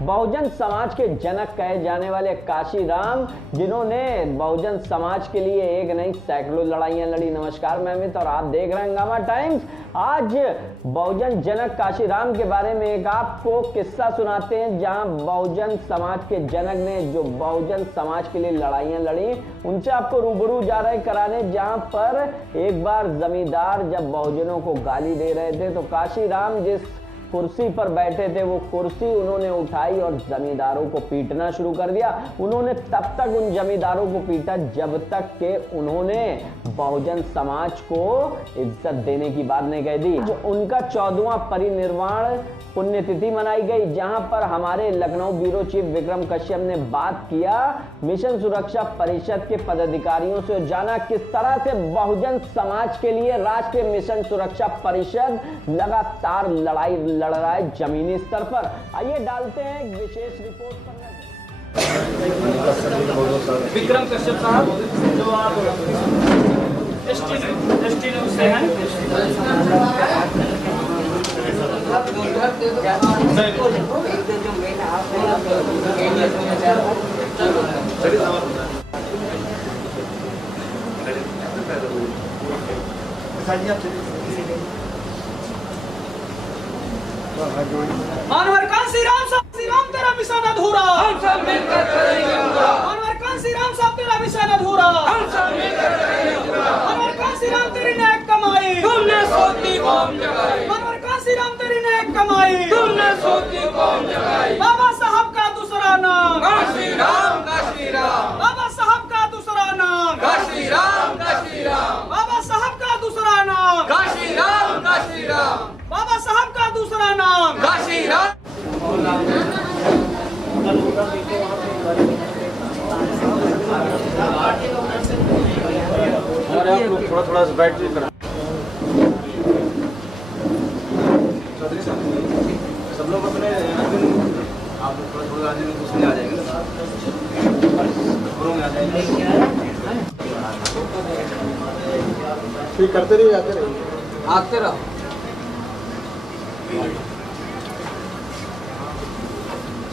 बहुजन समाज के जनक कहे जाने वाले काशीराम, जिन्होंने बहुजन समाज के लिए एक नहीं सैकड़ों लड़ाइयां लड़ी। नमस्कार, मैं अमित और आप देख रहे हैं हंगामा टाइम्स। आज बहुजन जनक काशीराम के बारे में एक आपको किस्सा सुनाते हैं, जहां बहुजन समाज के जनक ने जो बहुजन समाज के लिए लड़ाइयां लड़ी, उनसे आपको रूबरू जा रहे कराने। जहां पर एक बार जमींदार जब बहुजनों को गाली दे रहे थे, तो काशीराम जिस कुर्सी पर बैठे थे वो कुर्सी उन्होंने उठाई और जमींदारों को पीटना शुरू कर दिया। उन्होंने तब तक उन जमींदारों को पीटा जब तक कि उन्होंने बहुजन समाज को इज्जत देने की बात नहीं कह दी। उनका 14वां परिनिर्वाण पुण्यतिथि मनाई गई, जहां पर हमारे लखनऊ ब्यूरो चीफ विक्रम कश्यप ने बात किया मिशन सुरक्षा परिषद के पदाधिकारियों से, जाना किस तरह से बहुजन समाज के लिए राष्ट्रीय मिशन सुरक्षा परिषद लगातार लड़ाई लड़ रहा है जमीनी स्तर पर। आइए डालते हैं एक विशेष रिपोर्ट पर। विक्रम कश्यप साहब, जो आप एसटी न्यूज़ से हैं, मानवर कांसीराम साहब, तेरा मिशन अधूरा, हम सब मिलकर करेंगे पूरा। मानवर कांसीराम साहब, तेरा मिशन अधूरा, हम सब मिलकर करेंगे पूरा। मानवर कांसीराम, तेरी नेक कमाई तुमने सोची कौम जगाई। मानवर कांसीराम, तेरी नेक कमाई तुमने सोची कौम जगाई। बाबा साहब का दूसरा नाम काशीराम, काशीराम। बाबा साहब का दूसरा नाम काशीराम, काशीराम। बाबा साहब का दूसरा नाम काशीराम, काशीराम। बाबा साहब का दूसरा नाम काशीराम। और आप लोग थोड़ा सा बैठ के करा, सब लोग अपने आप लोग थोड़ा आदमी उसमें आ जाएंगे, में आ जाएंगे। ठीक करते रहिए, आते रहो।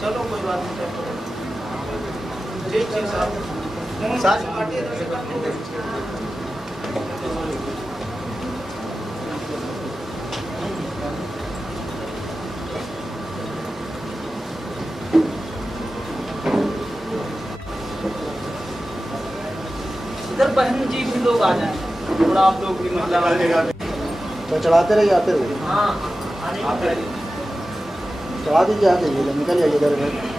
चलो कोई बात नहीं, ठीक ठीक साहब, पार्टी इधर से कर लो। इधर बहन जी भी लोग आ जाए, थोड़ा आप लोग भी मतलब तो चढ़ाते रहिए, आते रहिए। हाँ आते रहिए, चढ़ा दीजिए, आते रहिए, निकल जाइए इधर उधर।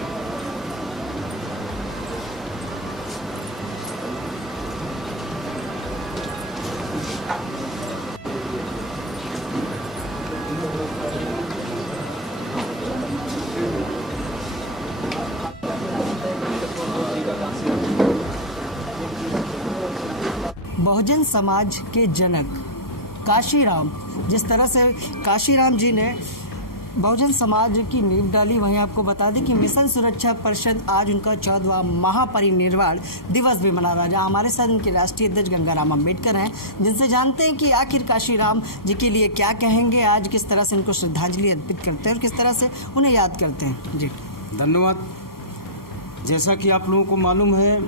बहुजन समाज के जनक काशीराम, जिस तरह से काशीराम जी ने बहुजन समाज की नींव डाली, वहीं आपको बता दें कि मिशन सुरक्षा परिषद आज उनका 14वां महापरिनिर्वाण दिवस भी मना रहा है, जहाँ हमारे साथ उनके राष्ट्रीय अध्यक्ष गंगाराम अम्बेडकर हैं, जिनसे जानते हैं कि आखिर काशीराम जी के लिए क्या कहेंगे, आज किस तरह से उनको श्रद्धांजलि अर्पित करते हैं और किस तरह से उन्हें याद करते हैं। जी धन्यवाद। जैसा कि आप लोगों को मालूम है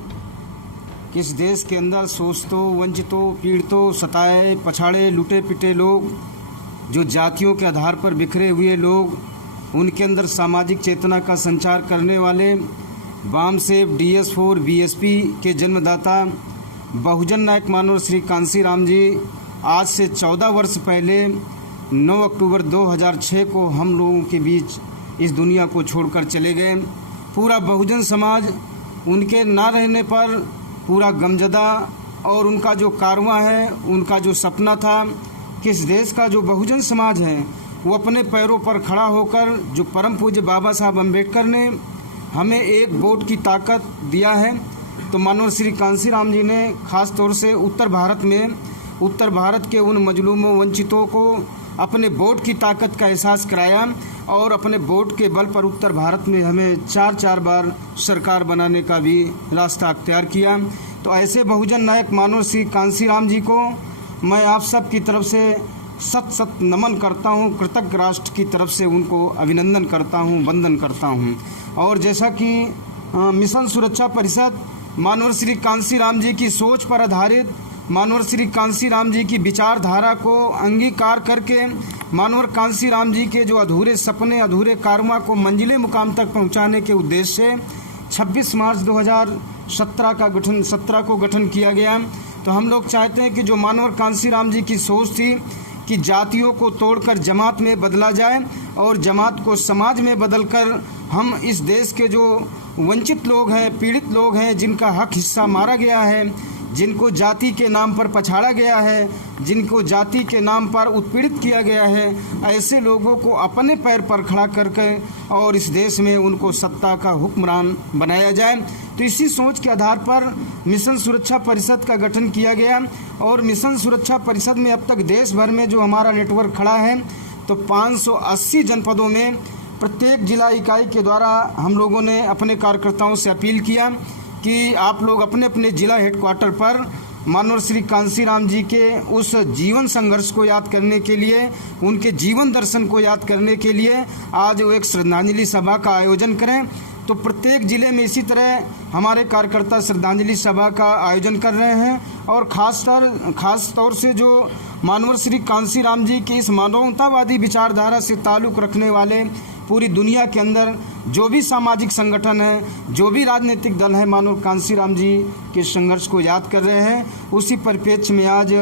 कि इस देश के अंदर शोषितों, वंचितों, पीड़ितों, सताए, पछाड़े, लुटे पिटे लोग, जो जातियों के आधार पर बिखरे हुए लोग, उनके अंदर सामाजिक चेतना का संचार करने वाले वामसेव DS4 BSP के जन्मदाता बहुजन नायक मानव श्री कांसीराम जी आज से 14 वर्ष पहले 9 अक्टूबर 2006 को हम लोगों के बीच इस दुनिया को छोड़कर चले गए। पूरा बहुजन समाज उनके ना रहने पर पूरा गमजदा, और उनका जो कारवां है, उनका जो सपना था कि इस देश का जो बहुजन समाज है वो अपने पैरों पर खड़ा होकर, जो परम पूज्य बाबा साहब अम्बेडकर ने हमें एक वोट की ताकत दिया है, तो मानव श्री कांसीराम जी ने ख़ास तौर से उत्तर भारत के उन मजलूमों, वंचितों को अपने वोट की ताकत का एहसास कराया और अपने वोट के बल पर उत्तर भारत में हमें 4 बार सरकार बनाने का भी रास्ता अख्तियार किया। तो ऐसे बहुजन नायक मानव श्री कांसीराम जी को मैं आप सब की तरफ से सत नमन करता हूँ, कृतज्ञ राष्ट्र की तरफ से उनको अभिनंदन करता हूँ, वंदन करता हूँ। और जैसा कि मिशन सुरक्षा परिषद मानवर श्री कांसीराम जी की सोच पर आधारित मानवर श्री कांसीराम जी की विचारधारा को अंगीकार करके मानवर कांसीराम जी के जो अधूरे सपने, अधूरे कारवा को मंजिले मुकाम तक पहुंचाने के उद्देश्य से 26 मार्च 2017 को गठन किया गया। तो हम लोग चाहते हैं कि जो मानवर कांसीराम जी की सोच थी कि जातियों को तोड़कर जमात में बदला जाए और जमात को समाज में बदलकर हम इस देश के जो वंचित लोग हैं, पीड़ित लोग हैं, जिनका हक हिस्सा मारा गया है, जिनको जाति के नाम पर पछाड़ा गया है, जिनको जाति के नाम पर उत्पीड़ित किया गया है, ऐसे लोगों को अपने पैर पर खड़ा करके और इस देश में उनको सत्ता का हुक्मरान बनाया जाए। तो इसी सोच के आधार पर मिशन सुरक्षा परिषद का गठन किया गया और मिशन सुरक्षा परिषद में अब तक देश भर में जो हमारा नेटवर्क खड़ा है तो 580 जनपदों में प्रत्येक जिला इकाई के द्वारा हम लोगों ने अपने कार्यकर्ताओं से अपील किया कि आप लोग अपने अपने जिला हेडक्वार्टर पर मानवर श्री कांसीराम जी के उस जीवन संघर्ष को याद करने के लिए, उनके जीवन दर्शन को याद करने के लिए आज एक श्रद्धांजलि सभा का आयोजन करें। तो प्रत्येक जिले में इसी तरह हमारे कार्यकर्ता श्रद्धांजलि सभा का आयोजन कर रहे हैं और खास तौर से जो मानवर श्री कांसीराम जी की इस मानवतावादी विचारधारा से ताल्लुक़ रखने वाले पूरी दुनिया के अंदर जो भी सामाजिक संगठन है, जो भी राजनीतिक दल है, मानवर कांसीराम जी के संघर्ष को याद कर रहे हैं। उसी परिप्रेक्ष्य में आज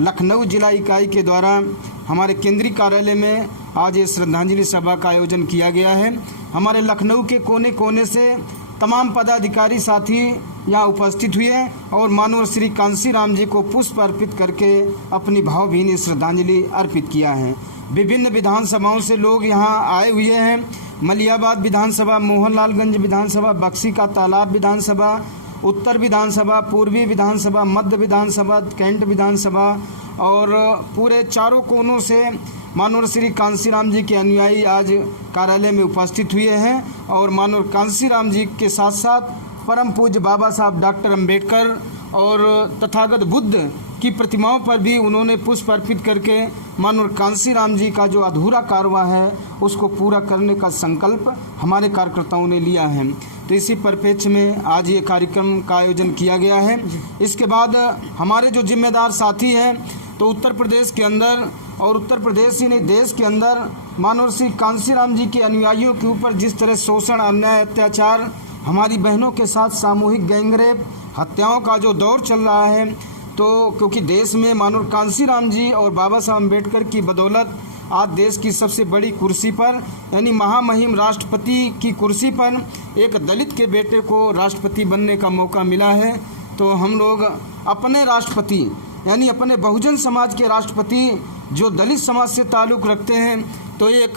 लखनऊ जिला इकाई के द्वारा हमारे केंद्रीय कार्यालय में आज ये श्रद्धांजलि सभा का आयोजन किया गया है। हमारे लखनऊ के कोने कोने से तमाम पदाधिकारी साथी यहाँ उपस्थित हुए और मानवर श्री कांसीराम जी को पुष्प अर्पित करके अपनी भावभीनी श्रद्धांजलि अर्पित किया है। विभिन्न विधानसभाओं से लोग यहाँ आए हुए हैं। मलियाबाद विधानसभा, मोहनलालगंज विधानसभा, बक्सी का तालाब विधानसभा, उत्तर विधानसभा, पूर्वी विधानसभा, मध्य विधानसभा, कैंट विधानसभा और पूरे चारों कोनों से मानवर श्री कांसीराम जी के अनुयायी आज कार्यालय में उपस्थित हुए हैं और मानवर कांसीराम जी के साथ साथ परम पूज्य बाबा साहब डॉक्टर अंबेडकर और तथागत बुद्ध की प्रतिमाओं पर भी उन्होंने पुष्प अर्पित करके मानवर कांसीराम जी का जो अधूरा कारवा है उसको पूरा करने का संकल्प हमारे कार्यकर्ताओं ने लिया है। तो इसी परिप्रेक्ष्य में आज ये कार्यक्रम का आयोजन किया गया है। इसके बाद हमारे जो जिम्मेदार साथी हैं तो उत्तर प्रदेश के अंदर और उत्तर प्रदेश ही नहीं देश के अंदर मानवर श्री कांसीराम जी के अनुयायियों के ऊपर जिस तरह शोषण, अन्याय, अत्याचार, हमारी बहनों के साथ सामूहिक गैंगरेप, हत्याओं का जो दौर चल रहा है, तो क्योंकि देश में मानवर कांसीराम जी और बाबा साहब अम्बेडकर की बदौलत आज देश की सबसे बड़ी कुर्सी पर यानी महामहिम राष्ट्रपति की कुर्सी पर एक दलित के बेटे को राष्ट्रपति बनने का मौका मिला है। तो हम लोग अपने राष्ट्रपति यानी अपने बहुजन समाज के राष्ट्रपति जो दलित समाज से ताल्लुक़ रखते हैं तो एक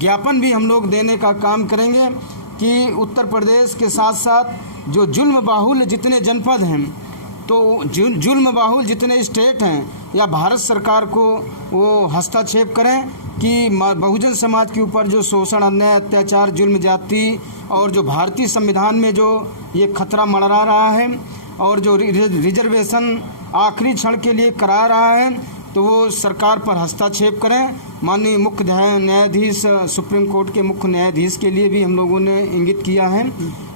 ज्ञापन भी हम लोग देने का काम करेंगे कि उत्तर प्रदेश के साथ साथ जो जुल्म बाहुल जितने जनपद हैं तो जुल्म बाहुल जितने स्टेट हैं या भारत सरकार को वो हस्तक्षेप करें कि बहुजन समाज के ऊपर जो शोषण, अन्याय, अत्याचार, जुल्म जाति और जो भारतीय संविधान में जो ये खतरा मंडरा रहा है और जो रिजर्वेशन आखिरी क्षण के लिए करा रहा है तो वो सरकार पर हस्तक्षेप करें। माननीय मुख्य न्यायाधीश, सुप्रीम कोर्ट के मुख्य न्यायाधीश के लिए भी हम लोगों ने इंगित किया है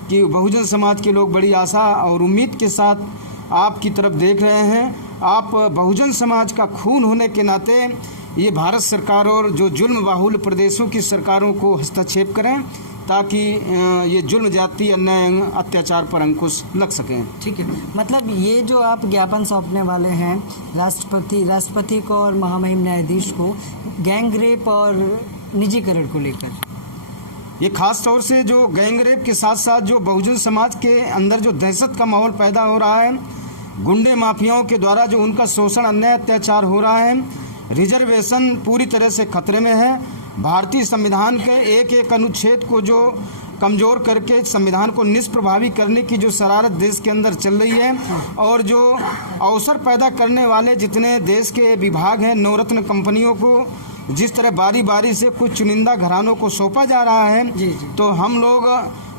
कि बहुजन समाज के लोग बड़ी आशा और उम्मीद के साथ आपकी तरफ देख रहे हैं। आप बहुजन समाज का खून होने के नाते ये भारत सरकार और जो जुल्म बाहुल प्रदेशों की सरकारों को हस्तक्षेप करें ताकि ये जुल्म जाति, अन्याय, अत्याचार पर अंकुश लग सकें। ठीक है, मतलब ये जो आप ज्ञापन सौंपने वाले हैं राष्ट्रपति को और महामहिम न्यायाधीश को गैंग रेप और निजीकरण को लेकर, ये खास तौर से जो गैंगरेप के साथ साथ जो बहुजन समाज के अंदर जो दहशत का माहौल पैदा हो रहा है, गुंडे माफियाओं के द्वारा जो उनका शोषण, अन्याय, अत्याचार हो रहा है, रिजर्वेशन पूरी तरह से खतरे में है। भारतीय संविधान के एक एक अनुच्छेद को जो कमज़ोर करके संविधान को निष्प्रभावी करने की जो शरारत देश के अंदर चल रही है और जो अवसर पैदा करने वाले जितने देश के विभाग हैं, नवरत्न कंपनियों को जिस तरह बारी बारी से कुछ चुनिंदा घरानों को सौंपा जा रहा है, तो हम लोग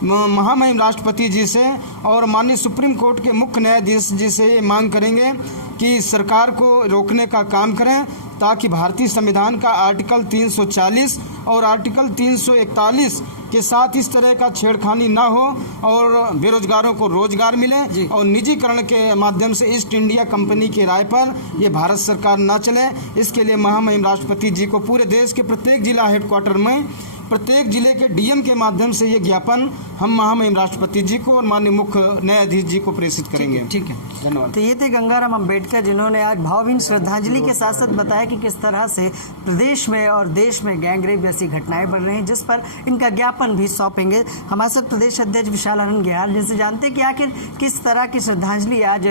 महामहिम राष्ट्रपति जी से और माननीय सुप्रीम कोर्ट के मुख्य न्यायाधीश जी से मांग करेंगे कि सरकार को रोकने का काम करें ताकि भारतीय संविधान का आर्टिकल 340 और आर्टिकल 341 के साथ इस तरह का छेड़खानी ना हो और बेरोजगारों को रोजगार मिले और निजीकरण के माध्यम से ईस्ट इंडिया कंपनी की राय पर ये भारत सरकार ना चले। इसके लिए महामहिम राष्ट्रपति जी को पूरे देश के प्रत्येक जिला हेडक्वार्टर में प्रत्येक जिले के डीएम के माध्यम से ये ज्ञापन हम महामहिम राष्ट्रपति जी को और माननीय मुख्य न्यायाधीश जी को प्रेषित करेंगे। ठीक है, धन्यवाद। तो ये थे गंगाराम अंबेडकर, जिन्होंने आज भावभीनी श्रद्धांजलि के साथ साथ बताया कि किस तरह से प्रदेश में और देश में गैंगरेप जैसी घटनाएं बढ़ रही हैं, जिस पर इनका ज्ञापन भी सौंपेंगे। हमारे साथ प्रदेश अध्यक्ष विशाल आनंद ग्याल, जिनसे जानते हैं कि आखिर किस तरह की श्रद्धांजलि आज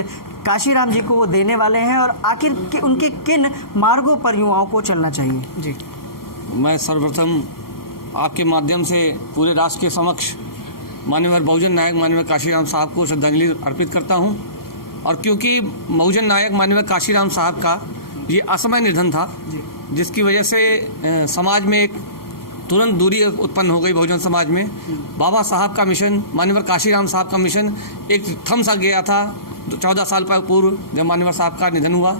काशीराम जी को वो देने वाले हैं और आखिर उनके किन मार्गों पर युवाओं को चलना चाहिए। जी, मैं सर्वप्रथम आपके माध्यम से पूरे राष्ट्र के समक्ष माननीय बहुजन नायक माननीय काशीराम साहब को श्रद्धांजलि अर्पित करता हूं। और क्योंकि बहुजन नायक माननीय काशीराम साहब का ये असमय निधन था, जिसकी वजह से समाज में एक तुरंत दूरी उत्पन्न हो गई बहुजन समाज में। बाबा साहब का मिशन, माननीय काशीराम साहब का मिशन एक थम सा गया था 14 साल पूर्व जब माननीय साहब का निधन हुआ।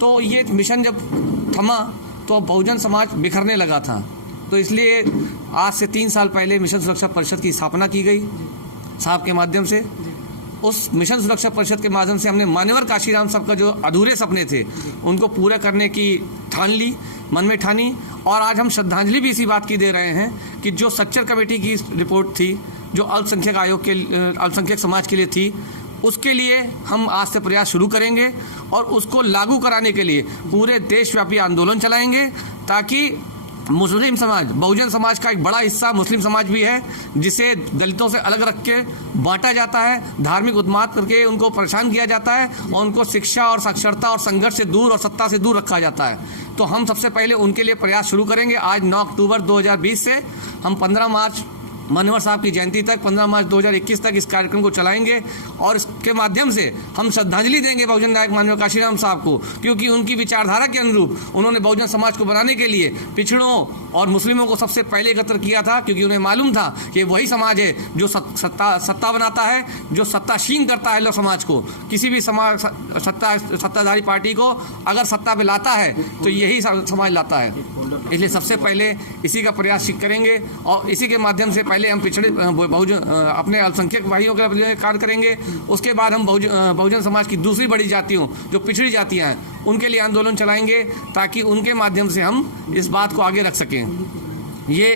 तो ये मिशन जब थमा तो बहुजन समाज बिखरने लगा था। तो इसलिए आज से 3 साल पहले मिशन सुरक्षा परिषद की स्थापना की गई साहब के माध्यम से। उस मिशन सुरक्षा परिषद के माध्यम से हमने मान्यवर काशीराम साहब का जो अधूरे सपने थे उनको पूरा करने की ठान ली, मन में ठानी। और आज हम श्रद्धांजलि भी इसी बात की दे रहे हैं कि जो सच्चर कमेटी की रिपोर्ट थी, जो अल्पसंख्यक आयोग के अल्पसंख्यक समाज के लिए थी, उसके लिए हम आज से प्रयास शुरू करेंगे और उसको लागू कराने के लिए पूरे देशव्यापी आंदोलन चलाएंगे, ताकि मुस्लिम समाज, बहुजन समाज का एक बड़ा हिस्सा मुस्लिम समाज भी है, जिसे दलितों से अलग रख के बांटा जाता है, धार्मिक उन्माद करके उनको परेशान किया जाता है और उनको शिक्षा और साक्षरता और संघर्ष से दूर और सत्ता से दूर रखा जाता है। तो हम सबसे पहले उनके लिए प्रयास शुरू करेंगे। आज 9 अक्टूबर 2020 से हम 15 मार्च मान्यवर साहब की जयंती तक, 15 मार्च 2021 तक इस कार्यक्रम को चलाएंगे और इसके माध्यम से हम श्रद्धांजलि देंगे बहुजन नायक माननीय काशीराम साहब को, क्योंकि उनकी विचारधारा के अनुरूप उन्होंने बहुजन समाज को बनाने के लिए पिछड़ों और मुस्लिमों को सबसे पहले एकत्र किया था, क्योंकि उन्हें मालूम था कि वही समाज है जो सत्ता बनाता है, जो सत्ताशीन करता है लोग समाज को। किसी भी समाज सत्ताधारी पार्टी को अगर सत्ता पे लाता है तो यही समाज लाता है। इसलिए सबसे पहले इसी का प्रयास करेंगे और इसी के माध्यम से पहले हम पिछड़े बहुजन अपने अल्पसंख्यक भाइयों के लिए कार्य करेंगे। उसके बाद हम बहुजन समाज की दूसरी बड़ी जातियों, जो पिछड़ी जातियां हैं, उनके लिए आंदोलन चलाएंगे, ताकि उनके माध्यम से हम इस बात को आगे रख सकें। ये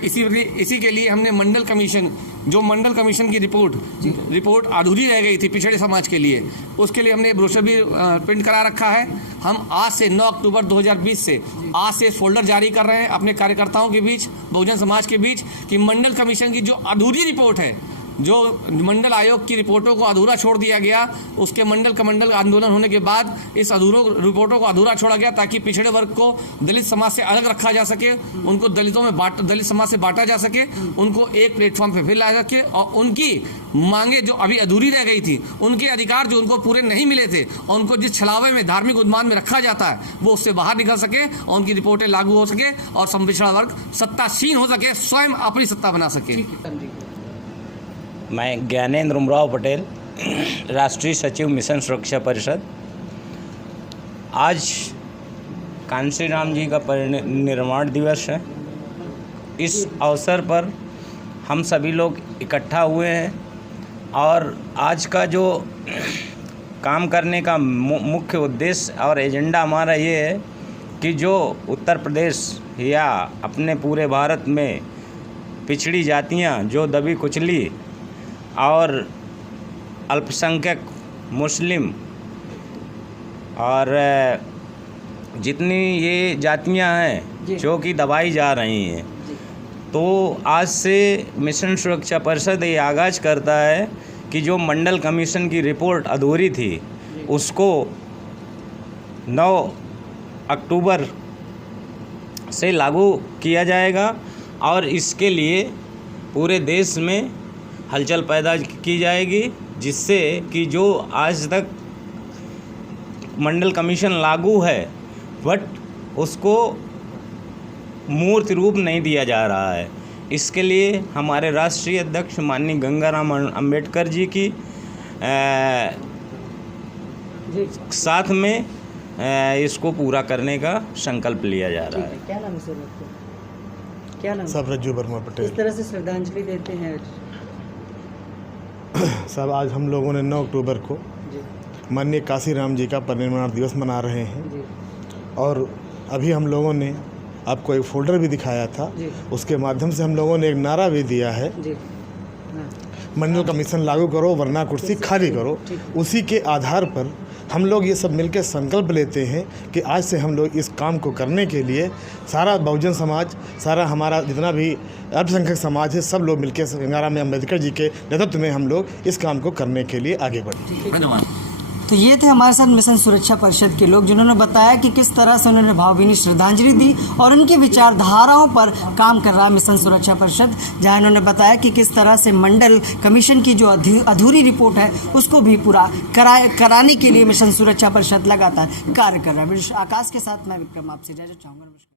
इसी के लिए हमने मंडल कमीशन की रिपोर्ट अधूरी रह गई थी पिछड़े समाज के लिए, उसके लिए हमने ब्रोशर भी प्रिंट करा रखा है। हम आज से 9 अक्टूबर 2020 से आज से फोल्डर जारी कर रहे हैं अपने कार्यकर्ताओं के बीच, बहुजन समाज के बीच, कि मंडल कमीशन की जो अधूरी रिपोर्ट है, जो मंडल आयोग की रिपोर्टों को अधूरा छोड़ दिया गया, उसके मंडल आंदोलन होने के बाद इस रिपोर्टों को अधूरा छोड़ा गया, ताकि पिछड़े वर्ग को दलित समाज से अलग रखा जा सके, उनको दलित समाज से बांटा जा सके, उनको एक प्लेटफॉर्म पे फिर लाया सके और उनकी मांगे जो अभी अधूरी रह गई थी, उनके अधिकार जो उनको पूरे नहीं मिले थे और उनको जिस छलावे में धार्मिक उन्माद में रखा जाता है, वो उससे बाहर निकल सके और उनकी रिपोर्टें लागू हो सके और पिछड़ा वर्ग सत्तासीन हो सके, स्वयं अपनी सत्ता बना सके। मैं ज्ञानेंद्र उमराव पटेल, राष्ट्रीय सचिव मिशन सुरक्षा परिषद। आज कांशीराम जी का परिनिर्वाण दिवस है। इस अवसर पर हम सभी लोग इकट्ठा हुए हैं और आज का जो काम करने का मुख्य उद्देश्य और एजेंडा हमारा ये है कि जो उत्तर प्रदेश या अपने पूरे भारत में पिछड़ी जातियां, जो दबी कुचली और अल्पसंख्यक मुस्लिम और जितनी ये जातियां हैं जो कि दबाई जा रही हैं, तो आज से मिशन सुरक्षा परिषद ये आगाज़ करता है कि जो मंडल कमीशन की रिपोर्ट अधूरी थी उसको 9 अक्टूबर से लागू किया जाएगा और इसके लिए पूरे देश में हलचल पैदा की जाएगी, जिससे कि जो आज तक मंडल कमीशन लागू है बट उसको मूर्त रूप नहीं दिया जा रहा है। इसके लिए हमारे राष्ट्रीय अध्यक्ष माननीय गंगाराम अंबेडकर जी की साथ में इसको पूरा करने का संकल्प लिया जा रहा है। क्या नाम है सर? क्या नाम? सब रज्जू वर्मा इस पटेल। तरह से श्रद्धांजलि देते हैं। सब आज हम लोगों ने 9 अक्टूबर को जी माननीय काशीराम जी का परिनिर्वाण दिवस मना रहे हैं। जी और अभी हम लोगों ने आपको एक फोल्डर भी दिखाया था, जी। उसके माध्यम से हम लोगों ने एक नारा भी दिया है, जी हाँ मंडल कमीशन लागू करो वरना कुर्सी खाली करो। उसी के आधार पर हम लोग ये सब मिलकर संकल्प लेते हैं कि आज से हम लोग इस काम को करने के लिए सारा बहुजन समाज, सारा हमारा जितना भी अल्पसंख्यक समाज है, सब लोग मिलकर गंगाराम अम्बेडकर जी के नेतृत्व में हम लोग इस काम को करने के लिए आगे बढ़े। धन्यवाद। तो ये थे हमारे साथ मिशन सुरक्षा परिषद के लोग, जिन्होंने बताया कि किस तरह से उन्होंने भावभीनी श्रद्धांजलि दी और उनकी विचारधाराओं पर काम कर रहा है मिशन सुरक्षा परिषद, जहां इन्होंने बताया कि किस तरह से मंडल कमीशन की जो अधूरी रिपोर्ट है उसको भी पूरा कराने के लिए मिशन सुरक्षा परिषद लगातार कार्य कर रहा है। आकाश के साथ मैं विक्रम आपसे इजाजत चाहूँगा।